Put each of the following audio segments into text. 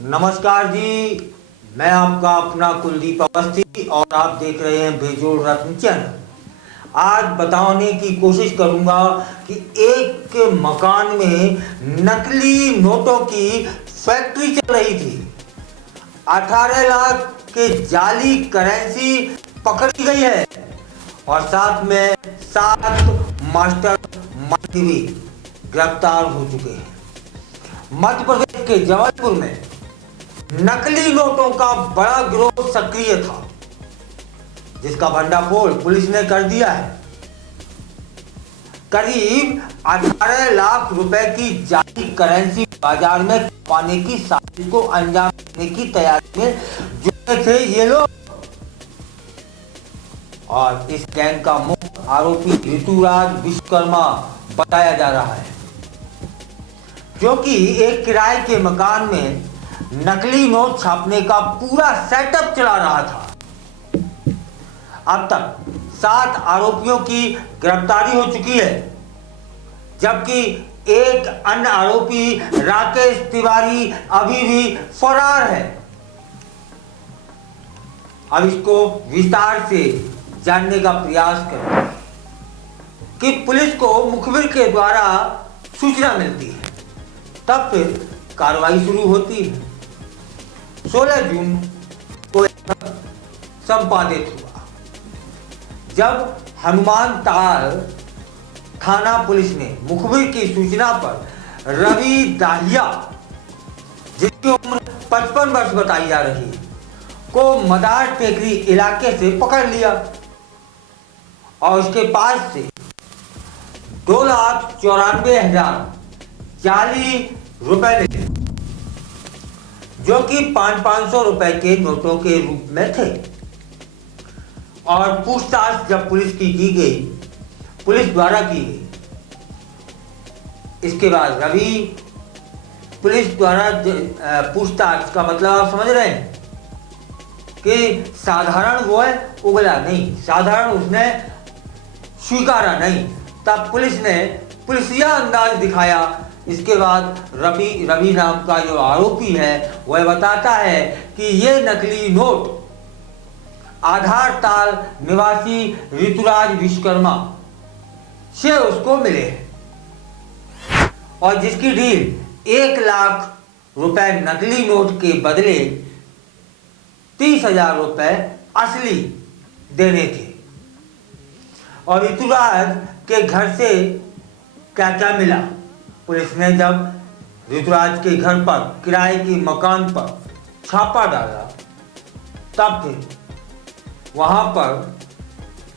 नमस्कार जी। मैं आपका अपना कुलदीप अवस्थी और आप देख रहे हैं बेजोड़ रत्न चैनल। आज बताने की कोशिश करूंगा कि एक मकान में नकली नोटों की फैक्ट्री चल रही थी। 18 लाख के जाली करेंसी पकड़ी गई है और साथ में 7 मास्टर माइंड भी गिरफ्तार हो चुके हैं। मध्य प्रदेश के जबलपुर में नकली नोटों का बड़ा गिरोह सक्रिय था, जिसका भंडाफोड़ पुलिस ने कर दिया है। करीब 18 लाख रुपए की जाली करेंसी बाजार में पाने की साजिश को अंजाम देने की तैयारी में जुटे थे ये लोग। और इस गैंग का मुख्य आरोपी ऋतुराज विश्वकर्मा बताया जा रहा है, जो कि एक किराए के मकान में नकली नोट छापने का पूरा सेटअप चला रहा था। अब तक 7 आरोपियों की गिरफ्तारी हो चुकी है, जबकि एक अन्य आरोपी राकेश तिवारी अभी भी फरार है। अब इसको विस्तार से जानने का प्रयास करें कि पुलिस को मुखबिर के द्वारा सूचना मिलती है, तब फिर कार्रवाई शुरू होती है। 16 जून को संपादित हुआ, जब हनुमान ताल थाना पुलिस ने मुखबिर की सूचना पर रवि दाहिया, जिसकी उम्र 55 वर्ष बताई जा रही है, को मदार टेकरी इलाके से पकड़ लिया और उसके पास से 2,94,000 जाली रुपए मिले, जो कि 500 रुपए के नोटों के रूप में थे। और पूछताछ जब पुलिस द्वारा की गई, इसके बाद रवि पुलिस द्वारा पूछताछ का मतलब आप समझ रहे हैं कि साधारण वो है उगला नहीं, साधारण उसने स्वीकारा नहीं। तब पुलिस ने पुलिसिया अंदाज दिखाया। इसके बाद रवि नाम का जो आरोपी है वह बताता है कि ये नकली नोट आधार ताल निवासी ऋतुराज विश्वकर्मा से उसको मिले और जिसकी डील 1 लाख रुपए नकली नोट के बदले 30,000 रुपए असली देने थे। और ऋतुराज के घर से क्या क्या मिला, पुलिस ने जब ऋतुराज के घर पर किराए के मकान पर छापा डाला, तब फिर वहां पर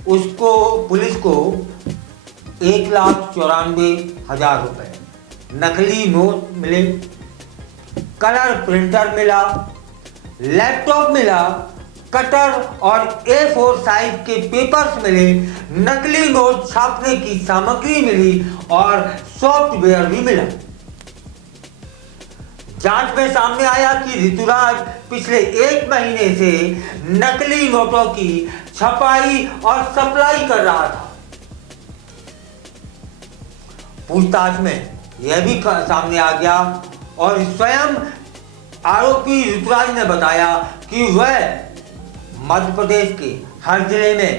उसको पुलिस को 1,94,000 रुपए नकली नोट मिले, कलर प्रिंटर मिला, लैपटॉप मिला, कटर और A4 साइज के पेपर्स मिले, नकली नोट छापने की सामग्री मिली और सॉफ्टवेयर भी मिला। जांच में सामने आया कि ऋतुराज पिछले 1 महीने से नकली नोटों की छपाई और सप्लाई कर रहा था। पूछताछ में यह भी सामने आ गया और स्वयं आरोपी ऋतुराज ने बताया कि वह मध्य प्रदेश के हर जिले में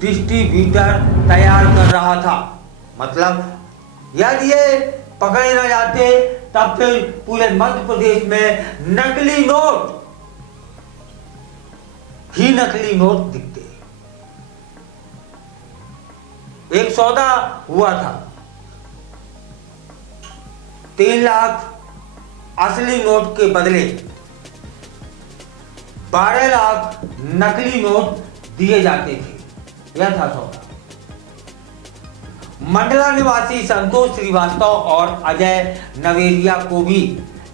डिस्ट्रीब्यूटर तैयार कर रहा था। मतलब यदि ये पकड़े न जाते तब फिर पूरे मध्य प्रदेश में नकली नोट दिखते। एक सौदा हुआ था, 3 लाख असली नोट के बदले 12 लाख नकली नोट दिए जाते थे। यह था सौदा। मंडला निवासी संतोष श्रीवास्तव और अजय नवेरिया को भी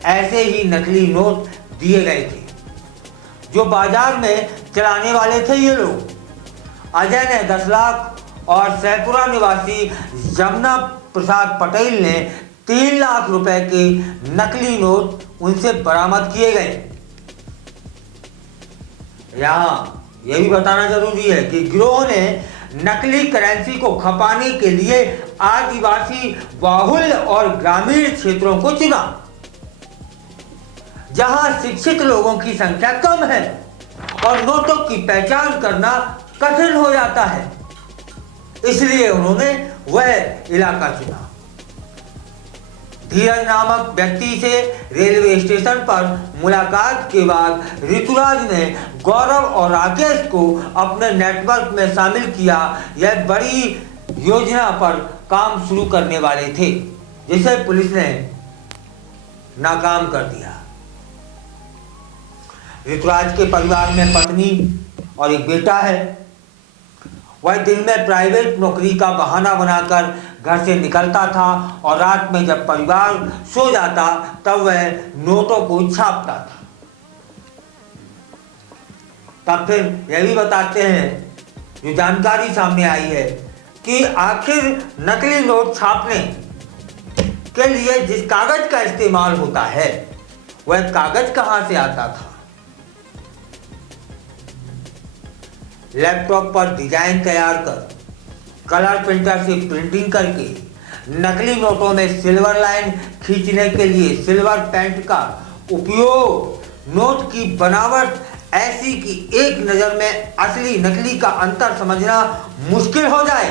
ऐसे ही नकली नोट दिए गए थे, जो बाजार में चलाने वाले थे ये लोग। अजय ने 10 लाख और सैपुरा निवासी जमुना प्रसाद पटेल ने 3 लाख रुपए के नकली नोट उनसे बरामद किए गए। यहाँ यह भी बताना जरूरी है कि गिरोह ने नकली करेंसी को खपाने के लिए आदिवासी बाहुल्य और ग्रामीण क्षेत्रों को चुना, जहां शिक्षित लोगों की संख्या कम है और नोटों की पहचान करना कठिन हो जाता है, इसलिए उन्होंने वह इलाका चुना। धीरज नामक व्यक्ति से रेलवे स्टेशन पर मुलाकात के बाद ऋतुराज ने गौरव और राकेश को अपने नेटवर्क में शामिल किया। यह बड़ी योजना पर काम शुरू करने वाले थे, जिसे पुलिस ने नाकाम कर दिया। ऋतुराज के परिवार में पत्नी और एक बेटा है। वह दिन में प्राइवेट नौकरी का बहाना बनाकर घर से निकलता था और रात में जब परिवार सो जाता तब वह नोटों को छापता था। तब फिर यह भी बताते हैं, जो जानकारी सामने आई है, कि आखिर नकली नोट छापने के लिए जिस कागज का इस्तेमाल होता है वह कागज कहां से आता था। लैपटॉप पर डिजाइन तैयार कर कलर प्रिंटर से प्रिंटिंग करके नकली नोटों में सिल्वर लाइन खींचने के लिए सिल्वर पेंट का उपयोग, नोट की बनावट ऐसी कि एक नजर में असली नकली का अंतर समझना मुश्किल हो जाए।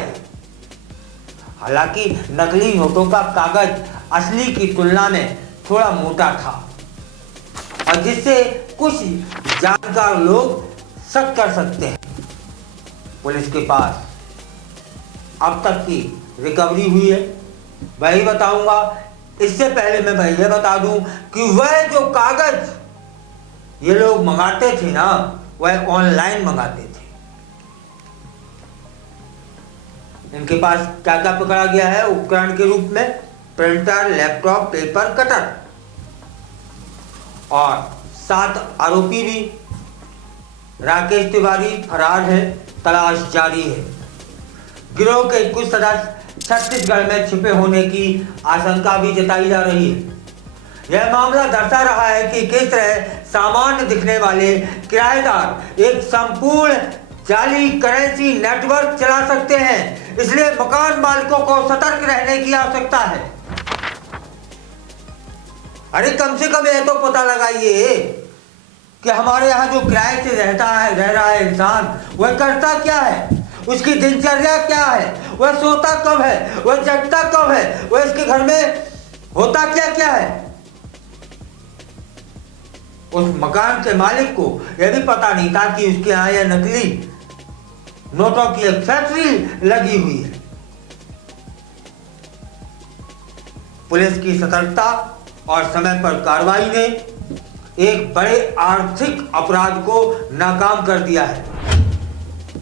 हालांकि नकली नोटों का कागज असली की तुलना में थोड़ा मोटा था और जिससे कुछ जानकार लोग शक कर सकते हैं। पुलिस के पास अब तक की रिकवरी हुई है वही बताऊंगा। इससे पहले मैं यह बता दूं कि वह जो कागज ये लोग मंगाते थे ना, वह ऑनलाइन मंगाते थे। इनके पास क्या क्या पकड़ा गया है उपकरण के रूप में? प्रिंटर, लैपटॉप, पेपर कटर और 7 आरोपी भी। राकेश तिवारी फरार है, तलाश जारी है। गिरोह के कुछ सदस्य छत्तीसगढ़ में छिपे होने की आशंका भी जताई जा रही है। यह मामला दर्शा रहा है कि किस तरह सामान्य दिखने वाले किराएदार एक संपूर्ण जाली करेंसी नेटवर्क चला सकते हैं। इसलिए मकान मालिकों को सतर्क रहने की आवश्यकता है। अरे कम से कम यह तो पता लगाइए कि हमारे यहाँ जो किराए से रह रहा है इंसान, वह करता क्या है, उसकी दिनचर्या क्या है, वह सोता कब है, वह जगता कब है, वह इसके घर में होता क्या क्या है। उस मकान के मालिक को यह भी पता नहीं था कि उसके यहाँ यह नकली नोटों की एक फैक्ट्री लगी हुई है। पुलिस की सतर्कता और समय पर कार्रवाई ने एक बड़े आर्थिक अपराध को नाकाम कर दिया है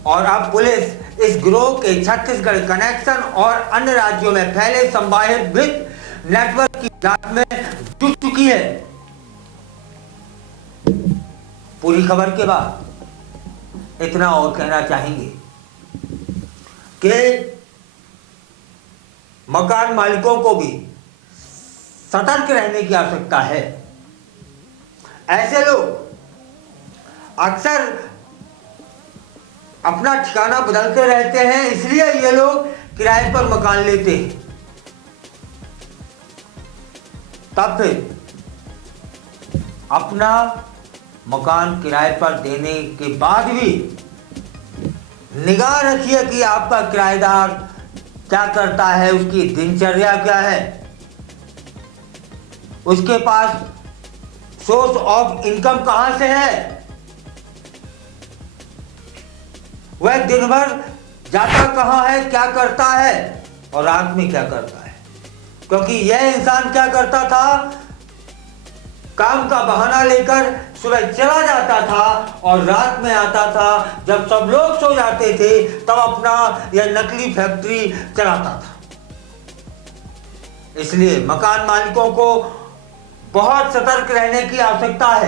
और अब पुलिस इस गिरोह के छत्तीसगढ़ कनेक्शन और अन्य राज्यों में फैले संभावित नेटवर्क की जांच में जुट चुकी है। पूरी खबर के बाद इतना और कहना चाहेंगे कि मकान मालिकों को भी सतर्क रहने की आवश्यकता है। ऐसे लोग अक्सर अपना ठिकाना बदलते रहते हैं, इसलिए ये लोग किराए पर मकान लेते हैं। तब फिर अपना मकान किराए पर देने के बाद भी निगाह रखिए कि आपका किराएदार क्या करता है, उसकी दिनचर्या क्या है, उसके पास सोर्स ऑफ इनकम कहां से है, वह दिन भर जाता कहां है, क्या करता है और रात में क्या करता है। क्योंकि यह इंसान क्या करता था, काम का बहाना लेकर सुबह चला जाता था और रात में आता था, जब सब लोग सो जाते थे तब अपना यह नकली फैक्ट्री चलाता था। इसलिए मकान मालिकों को बहुत सतर्क रहने की आवश्यकता है।